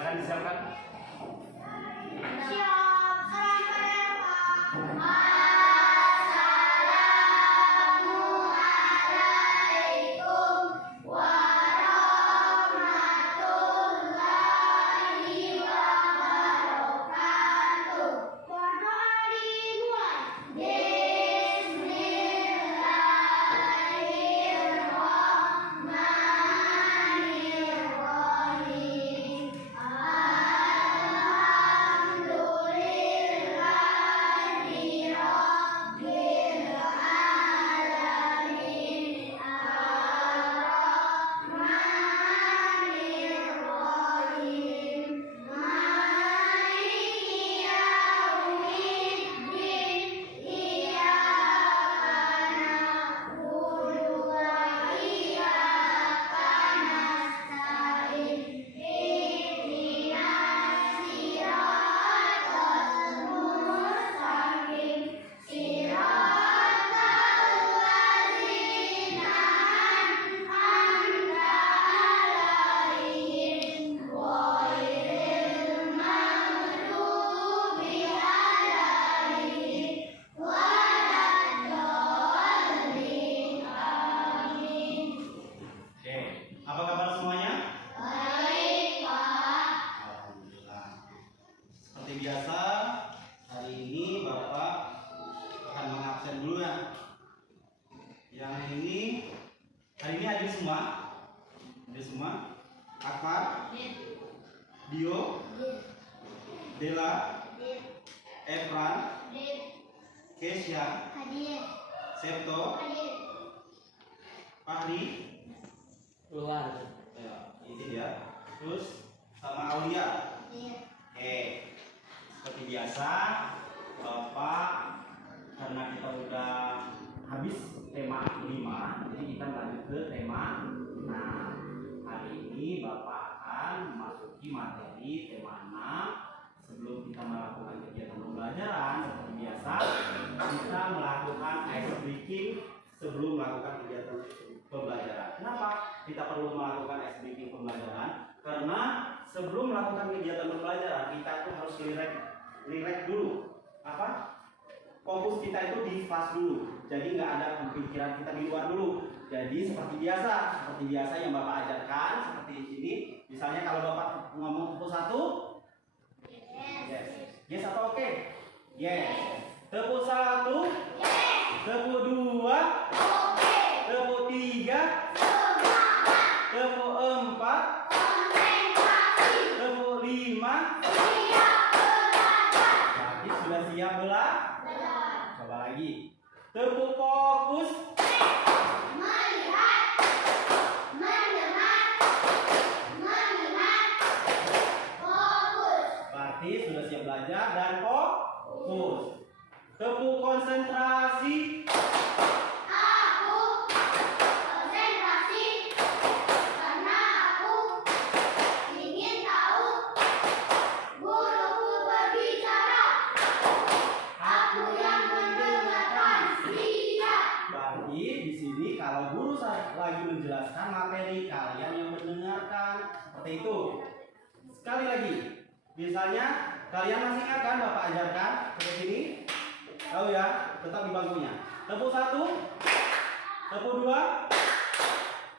Silakan disiapkan. Biasa, hari ini Bapak akan mengabsen dulu ya. Yang ini, hari ini hadir semua. Hadir semua. Akbar, Dio, Dela, Efran, Kesya, Septo, Fahri, Luar. ya, ini dia. Terus sama Aulia. Oke. Seperti biasa, Bapak karena kita udah habis tema 5, jadi kita lanjut ke tema 6. Hari ini Bapak akan memasuki materi tema 6. Sebelum kita melakukan kegiatan pembelajaran, seperti biasa, kita melakukan ice breaking sebelum melakukan kegiatan pembelajaran. Kenapa kita perlu melakukan ice breaking pembelajaran? Karena sebelum melakukan kegiatan pembelajaran, kita tuh harus relax dulu. Apa? Fokus kita itu di kelas dulu. Jadi nggak ada pemikiran kita di luar dulu. Jadi seperti biasa yang Bapak ajarkan seperti di sini. Misalnya kalau Bapak ngomong tepuk 1, yes. Yes atau oke? Yes. Tepuk 1, tepuk 2, tepuk 3, tepuk 4, tepuk 5. Berarti sudah siap belum? Coba lagi. Tepuk fokus. Melihat. Fokus. Berarti sudah siap belajar dan fokus. Tepuk konsentrasi. Aku konsentrasi karena aku ingin tahu guruku berbicara. Aku yang mendengarkan. Lihat. Berarti di sini kalau guru lagi menjelaskan materi, kalian yang mendengarkan. Seperti itu. Sekali lagi. Misalnya kalian masih ingat kan Bapak ajarkan seperti ini? Tahu ya? Tetap di bangkunya. Tepuk 1, tepuk 2,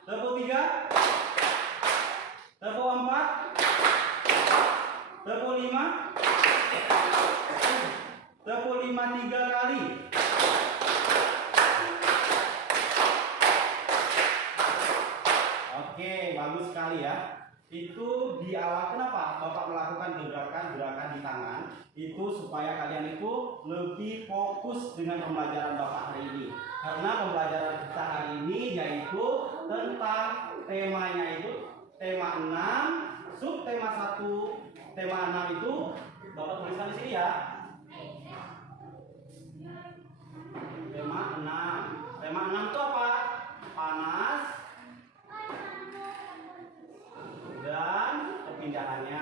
tepuk 3, tepuk 4, tepuk 5, tepuk 5 3 kali. Oke, bagus sekali ya. Itu di awal kenapa Bapak melakukan gerakan-gerakan di tangan itu supaya kalian itu lebih fokus dengan pembelajaran Bapak hari ini. Karena pembelajaran kita hari ini yaitu tentang temanya itu tema 6, subtema 1, tema 6 itu Bapak tuliskan di sini ya. Tema 6. Tema 6 itu apa? Panas dan kepindahannya.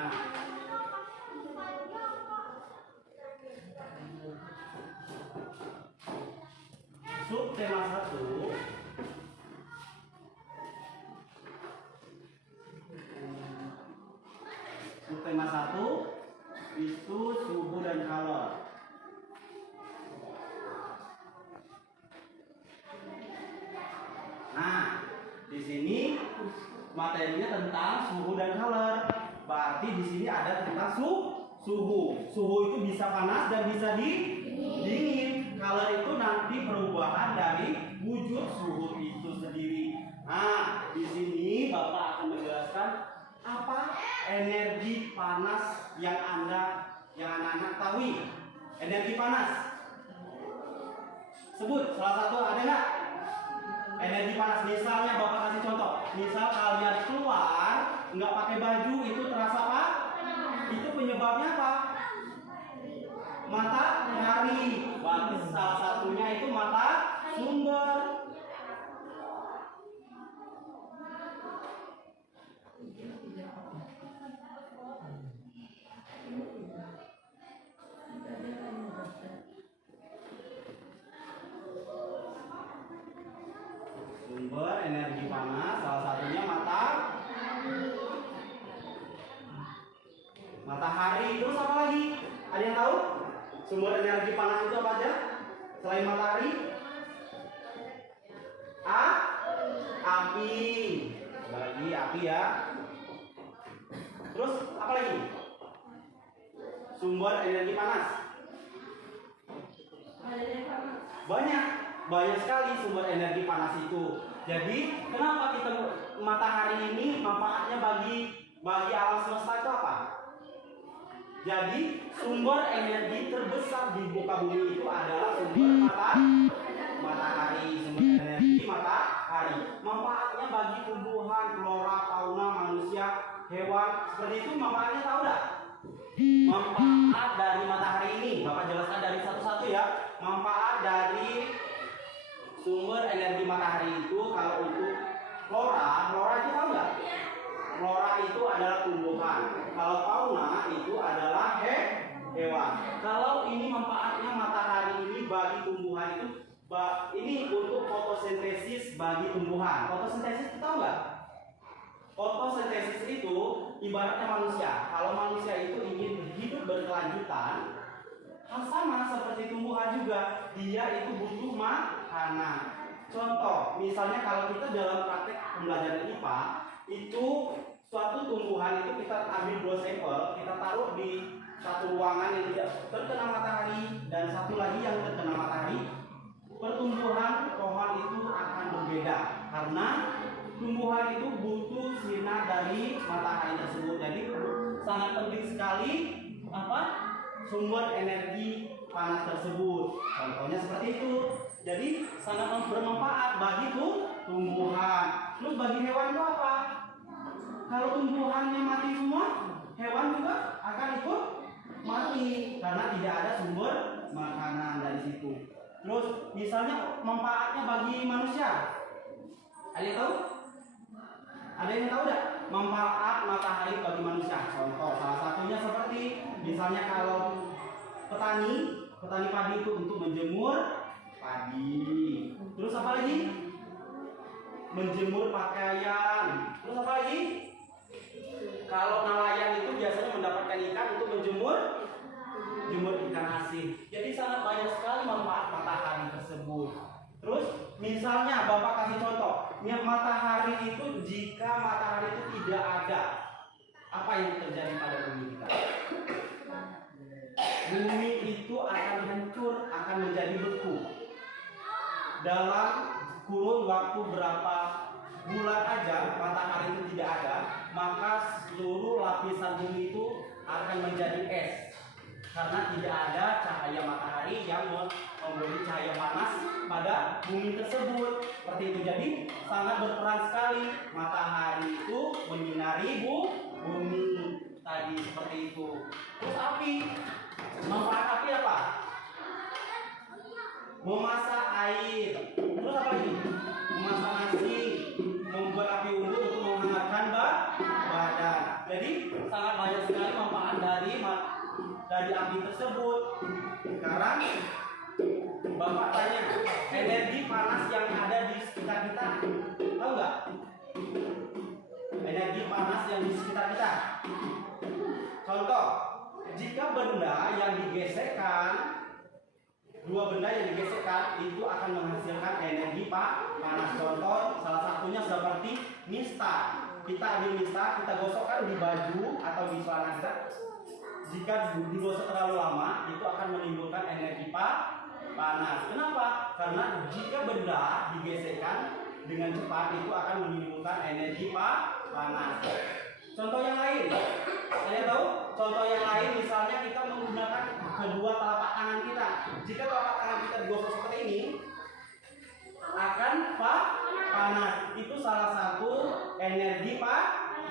Subtema 1 subtema salah satu itu suhu dan kalor. Nah, di sini materinya tentang suhu dan kalor. Berarti di sini ada tentang suhu. Suhu itu bisa panas dan bisa dingin. Kalor itu nanti perubahan dari wujud suhu itu sendiri. Nah, di sini Bapak akan menjelaskan apa energi panas yang anak-anak ketahui. Energi panas. Sebut salah satu, ada nggak? Energi panas, misalnya Bapak kasih contoh. Misal kalian keluar nggak pakai baju, itu terasa apa? Itu penyebabnya apa? Matahari. Berarti salah satunya itu sumber. Sumber energi panas, salah satunya matahari. Terus apa lagi? Ada yang tahu? Sumber energi panas itu apa aja? Selain matahari? Api. Lagi api ya. Terus apa lagi? Sumber energi panas. Banyak sekali sumber energi panas itu. Jadi kenapa kita matahari ini manfaatnya bagi alam semesta itu apa? Jadi sumber energi terbesar di muka bumi itu adalah sumber matahari. Sumber energi matahari. Manfaatnya bagi tumbuhan, flora, fauna, manusia, hewan. Seperti itu manfaatnya tahu enggak? Manfaat dari matahari ini Bapak jelaskan dari satu-satu ya. Manfaat dari sumber energi matahari itu, kalau untuk flora itu tahu nggak? Flora itu adalah tumbuhan. Kalau fauna itu adalah hewan. Kalau ini manfaatnya matahari ini bagi tumbuhan itu, ini untuk fotosintesis bagi tumbuhan. Fotosintesis itu tahu nggak? Fotosintesis itu ibaratnya manusia. Kalau manusia itu ingin hidup berkelanjutan, hal sama seperti tumbuhan juga, dia itu butuh makanan. Contoh, misalnya kalau kita dalam praktek pembelajaran IPA, itu suatu tumbuhan itu kita ambil 2 sampel, kita taruh di satu ruangan yang tidak terkena matahari dan satu lagi yang terkena matahari. Pertumbuhan pohon itu akan berbeda karena tumbuhan itu butuh sinar dari matahari tersebut. Jadi sangat penting sekali sumber energi panas tersebut. Contohnya seperti itu. Jadi sangat bermanfaat bagi tumbuhan. Terus bagi hewan itu apa? Kalau tumbuhannya mati semua, hewan juga akan ikut mati karena tidak ada sumber makanan dari situ. Terus misalnya manfaatnya bagi manusia. Ada yang tahu? Ada yang tahu tidak manfaat matahari bagi manusia? Contoh salah satunya seperti misalnya kalau petani padi itu untuk menjemur padi. Terus apa lagi? Menjemur pakaian. Terus apa lagi? Kalau nelayan itu biasanya mendapatkan ikan untuk menjemur ikan asin. Jadi sangat banyak sekali manfaat matahari tersebut. Terus misalnya Bapak kasih contoh, matahari itu, jika matahari itu tidak ada, apa yang terjadi pada bumi kita? Bumi itu akan hancur, akan menjadi beku. Dalam kurun waktu berapa bulan aja matahari itu tidak ada, maka seluruh lapisan bumi itu akan menjadi es. Karena tidak ada cahaya matahari yang memberi cahaya panas pada bumi tersebut. Seperti itu. Jadi sangat berperan sekali matahari itu menyinari bumi tadi, seperti itu. Terus api, manfaat api apa? Memasak air. Terus apa lagi? Memasak nasi, membuat api unggun untuk menghangatkan badan. Jadi sangat banyak sekali manfaat dari api tersebut. Sekarang Bapak tanya, energi panas yang ada di sekitar kita, tahu nggak? Energi panas yang di sekitar kita. Contoh jika benda yang digesekkan, dua benda yang digesekkan itu akan menghasilkan energi panas. Contoh salah satunya seperti mistar. Kita ambil mistar, kita gosokkan di baju atau di celana kita. Jika digosok terlalu lama, itu akan menimbulkan energi panas. Kenapa? Karena jika benda digesekkan dengan cepat, itu akan menimbulkan energi panas. Contoh yang lain, saya tahu. Contoh yang lain, misalnya kita menggunakan kedua telapak tangan kita. Jika telapak tangan kita digosok seperti ini, akan panas. Itu salah satu energi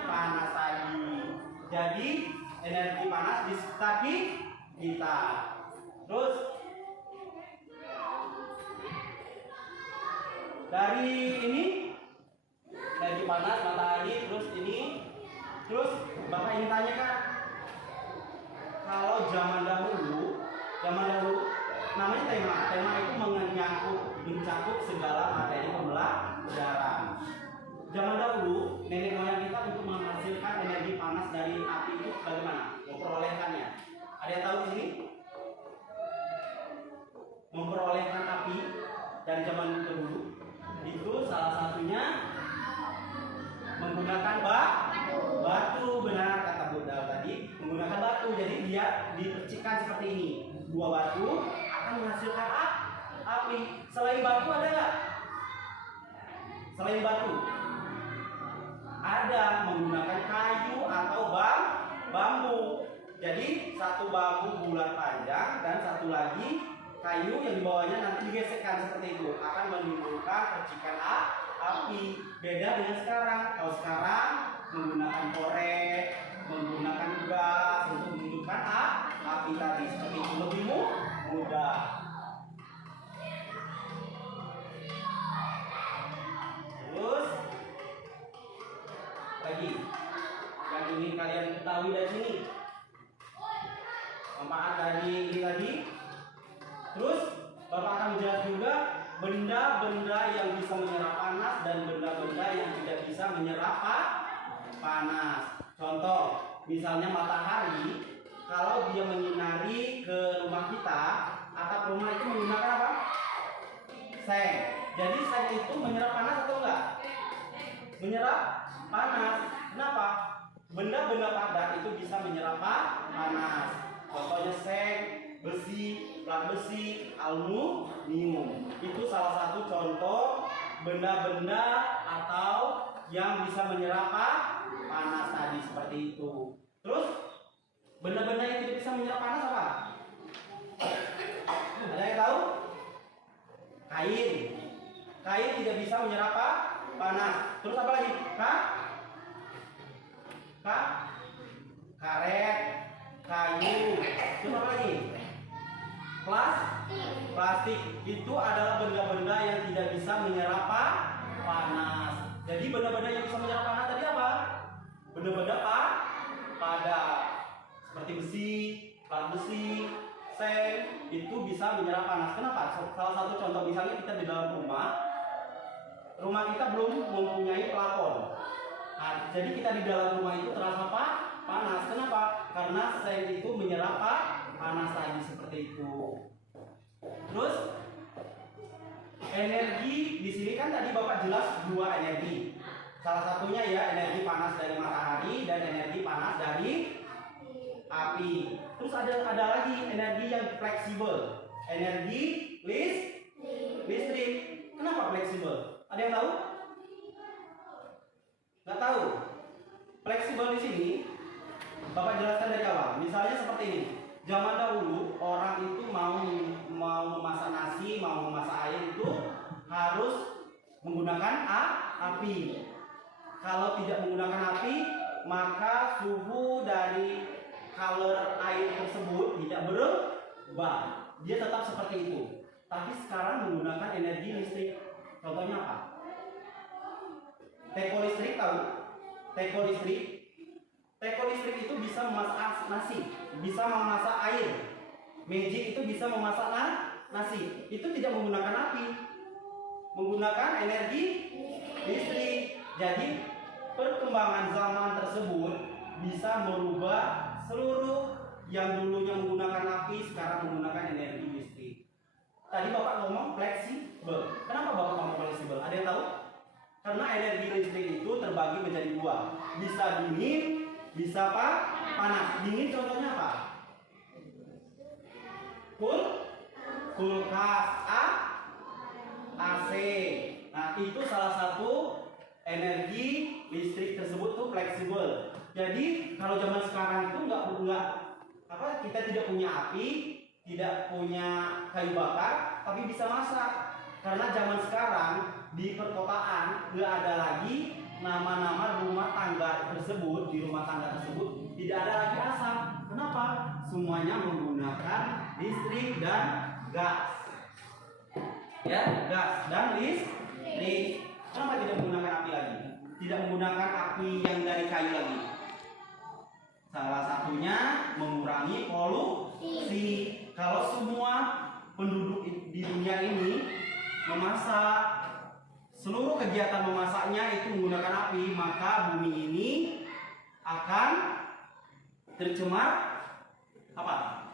panas tadi. Jadi energi panas di kaki kita. Terus dari ini energi panas matahari. Terus ini, terus Bapak ingin tanya Kak, kalau zaman dahulu namanya tema itu mencakup segala materi pembelajaran. Zaman dahulu nenek moyang kita untuk menghasilkan energi panas dari api itu bagaimana memperolehkannya? Ada yang tahu di sini? Memperolehkan api dari zaman dahulu itu salah satunya menggunakan batu. Benar kata Bunda tadi, menggunakan batu. Jadi dia dipercikkan seperti ini. Dua batu akan menghasilkan api. Selain batu ada nggak? Selain batu ada menggunakan kayu atau bambu. Jadi satu bambu bulat panjang dan satu lagi kayu yang dibawahnya nanti digesekkan seperti itu, akan menimbulkan percikan api. Beda dengan sekarang. Kalau sekarang menggunakan korek, menggunakan gas untuk menunjukkan api tadi, seperti itu lebih mudah. Terus lagi yang ingin kalian ketahui dari sini, manfaat dari ini tadi. Terus Bapak akan menjelaskan juga benda-benda yang bisa menyerap panas dan benda-benda yang tidak bisa menyerap panas. Contoh, misalnya matahari, kalau dia menyinari ke rumah kita, atap rumah itu menggunakan apa? Seng. Jadi seng itu menyerap panas atau enggak? Menyerap panas. Kenapa? Benda-benda padat itu bisa menyerap panas. Contohnya seng, besi, plat besi, aluminium. Itu salah satu contoh benda-benda atau yang bisa menyerap panas tadi, seperti itu. Terus benda-benda yang tidak bisa menyerap panas apa? Ada yang tahu? Kain. Kain tidak bisa menyerap panas. Terus apa lagi? Karet, kayu. Terus apa lagi? Plastik. Itu adalah benda-benda yang tidak bisa menyerap panas. Jadi benda-benda yang bisa menyerap panas tadi apa? Benda-benda padat seperti besi, plat besi, seng, itu bisa menyerap panas. Kenapa? Salah satu contoh, misalnya kita di dalam rumah kita belum mempunyai plafon. Nah, jadi kita di dalam rumah itu terasa panas. Kenapa? Karena seng itu menyerap panas tadi, seperti itu. Terus energi di sini kan tadi Bapak jelas dua energi. Salah satunya ya energi panas dari matahari dan energi panas dari api. Terus ada lagi energi yang fleksibel, energi listrik. Kenapa fleksibel? Ada yang tahu? Nggak tahu. Fleksibel di sini Bapak jelaskan dari awal. Misalnya seperti ini. Zaman dahulu orang itu mau memasak nasi, mau memasak air itu harus menggunakan api. Kalau tidak menggunakan api, maka suhu dari kalor air tersebut tidak berubah. Dia tetap seperti itu. Tapi sekarang menggunakan energi listrik. Contohnya apa? Teko listrik, tahu? Teko listrik itu bisa memasak nasi, bisa memasak air. Magic itu bisa memasak nasi. Itu tidak menggunakan api, menggunakan energi listrik. Jadi perkembangan zaman tersebut bisa merubah seluruh yang dulunya menggunakan api sekarang menggunakan energi listrik. Tadi Bapak ngomong fleksibel. Kenapa Bapak ngomong fleksibel? Ada yang tahu? Karena energi listrik itu terbagi menjadi dua. Bisa dingin, bisa apa? Panas. Dingin contohnya apa? Kulkas, AC. Nah, itu salah satu energi listrik tersebut tuh fleksibel. Jadi kalau zaman sekarang itu kita tidak punya api, tidak punya kayu bakar, tapi bisa masak. Karena zaman sekarang di perkotaan nggak ada lagi nama-nama rumah tangga tersebut, di rumah tangga tersebut tidak ada lagi asap. Kenapa? Semuanya menggunakan listrik dan gas. Ya, gas dan listrik. Kenapa tidak menggunakan api lagi? Tidak menggunakan api yang dari kayu lagi. Salah satunya mengurangi polusi. Kalau semua penduduk di dunia ini memasak, seluruh kegiatan memasaknya itu menggunakan api, maka bumi ini akan tercemar apa?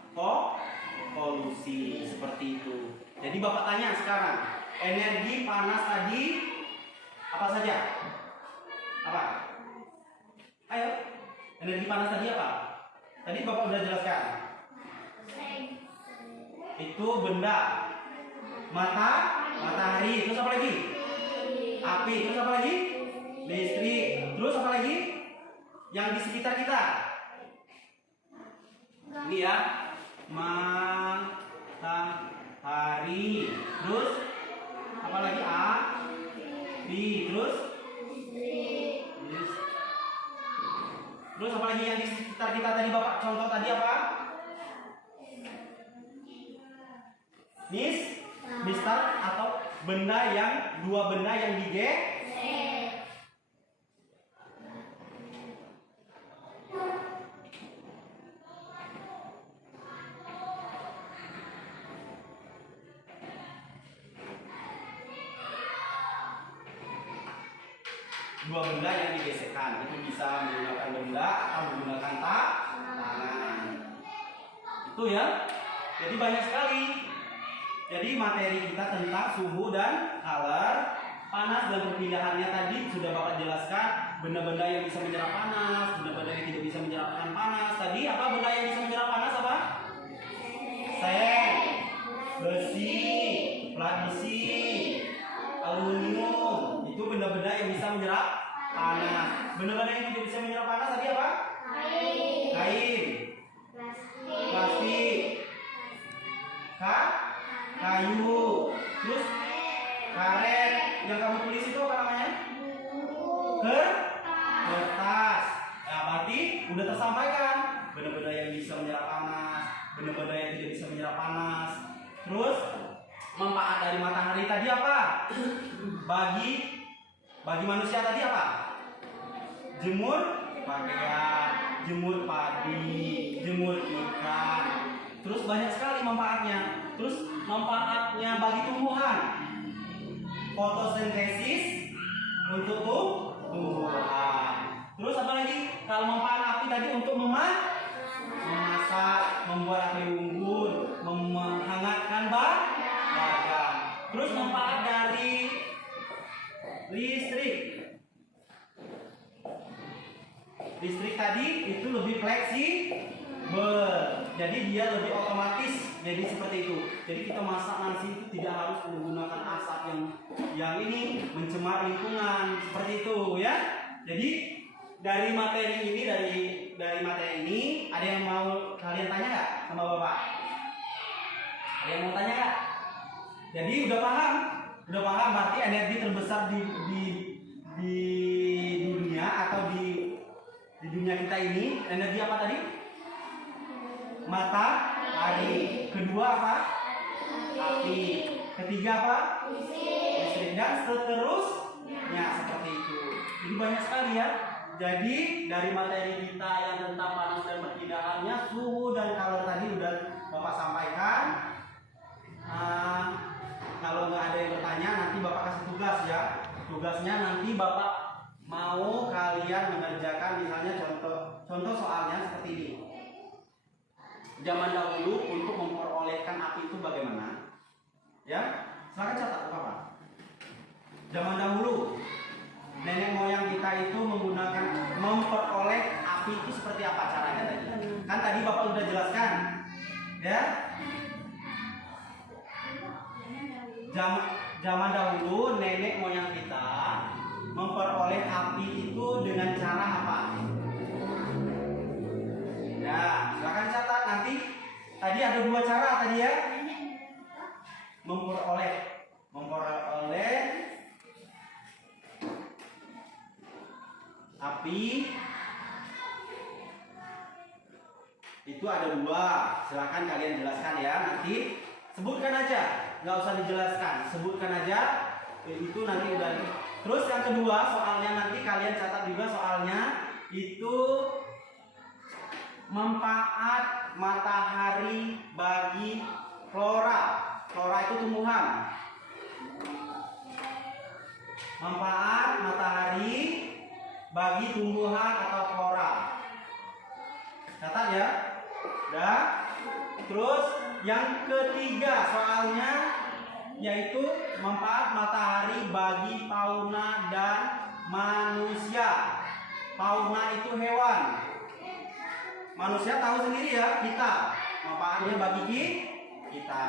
Polusi seperti itu. Jadi Bapak tanya sekarang, energi panas tadi apa saja? Apa? Ayo, energi panas tadi apa? Tadi Bapak udah jelaskan. Itu benda. Matahari, terus apa lagi? Api, terus apa lagi? Listrik, terus apa lagi? Yang di sekitar kita. Ini ya, matahari, terus apa lagi? Api, terus apa lagi yang di sekitar kita tadi Bapak contoh tadi apa? Mister atau dua benda yang digesek. Dua benda yang digesekkan itu bisa menggunakan benda atau menggunakan tangan. Itu ya. Jadi banyak sekali. Jadi materi kita tentang suhu dan color, panas dan perpindahannya tadi sudah Bapak jelaskan. Benda-benda yang bisa menyerap panas, benda-benda yang tidak bisa menyerapkan panas. Tadi apa benda yang bisa menyerap panas apa? Seng, besi, plat besi, aluminium. Itu benda-benda yang bisa menyerap panas. Benda-benda yang tidak bisa menyerap panas tadi apa? Kain, plastik, kayu, terus karet. Yang kamu tulis itu apa namanya? Kertas. Nah, berarti udah tersampaikan benda-benda yang bisa menyerap panas, benda-benda yang tidak bisa menyerap panas. Terus manfaat dari matahari tadi apa? Bagi manusia tadi apa? Jemur pakaian, jemur padi, jemur ikan. Terus banyak sekali manfaatnya. Terus manfaatnya bagi tumbuhan, fotosintesis untuk tumbuhan. Terus apa lagi? Kalau manfaat api tadi untuk memasak, membuat api unggun, menghangatkan badan. Terus manfaat dari listrik tadi itu lebih fleksibel, jadi dia lebih otomatis. Jadi seperti itu. Jadi kita masak nasi itu tidak harus menggunakan asap yang ini mencemar lingkungan seperti itu ya. Jadi dari materi ini ada yang mau kalian tanya nggak sama Bapak? Ada yang mau tanya nggak? Jadi udah paham berarti energi terbesar di dunia atau di dunia kita ini energi apa tadi? Matahari. Kedua apa? Api. Ketiga apa? Listrik. Dan seterusnya seperti itu. Jadi banyak sekali ya. Jadi dari materi kita yang tentang panas dan perpindahannya, suhu dan kalor tadi udah Bapak sampaikan. Kalau nggak ada yang bertanya, nanti Bapak kasih tugas ya. Tugasnya nanti Bapak mau kalian mengerjakan misalnya contoh soalnya seperti ini. zaman dahulu untuk memperolehkan api itu bagaimana? Ya, silakan catat Bapak. Zaman dahulu nenek moyang kita itu menggunakan memperoleh api itu seperti apa caranya tadi? Kan tadi Bapak sudah jelaskan, ya. Zaman dahulu nenek moyang kita memperoleh api itu dengan cara apa? Ya, silakan catat nanti. Tadi ada dua cara tadi ya. Memperoleh api itu ada dua. Silakan kalian jelaskan ya. Nanti sebutkan aja, nggak usah dijelaskan. Sebutkan aja. Itu nanti udah. Terus yang kedua soalnya nanti kalian catat juga soalnya itu manfaat matahari bagi flora. Flora itu tumbuhan. Manfaat matahari bagi tumbuhan atau flora. Catat ya. Udah. Terus yang ketiga soalnya yaitu manfaat matahari bagi fauna dan manusia. Fauna itu hewan. Manusia tahu sendiri ya, kita. Manfaatnya bagi kita.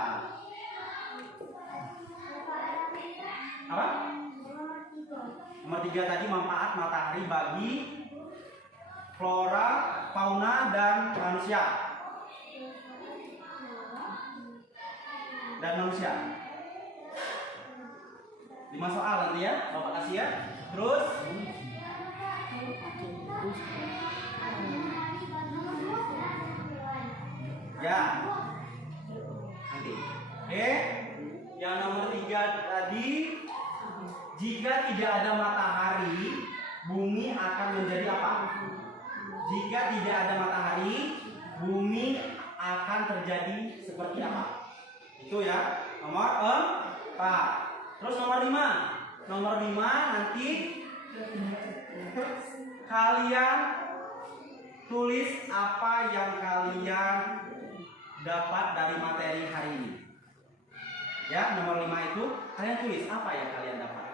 Apa? Nomor 3 tadi manfaat matahari bagi flora, fauna dan manusia. Dan manusia. 5 soal nanti ya, Bapak kasih ya. Terus ya. Nanti. Oke. Yang nomor 3 tadi, jika tidak ada matahari, bumi akan menjadi apa? Jika tidak ada matahari, bumi akan terjadi seperti apa? Itu ya. Nomor 4. Terus nomor 5. Nomor 5 nanti kalian tulis apa yang kalian dapat dari materi hari ini. Ya, nomor 5 itu kalian tulis apa yang kalian dapat.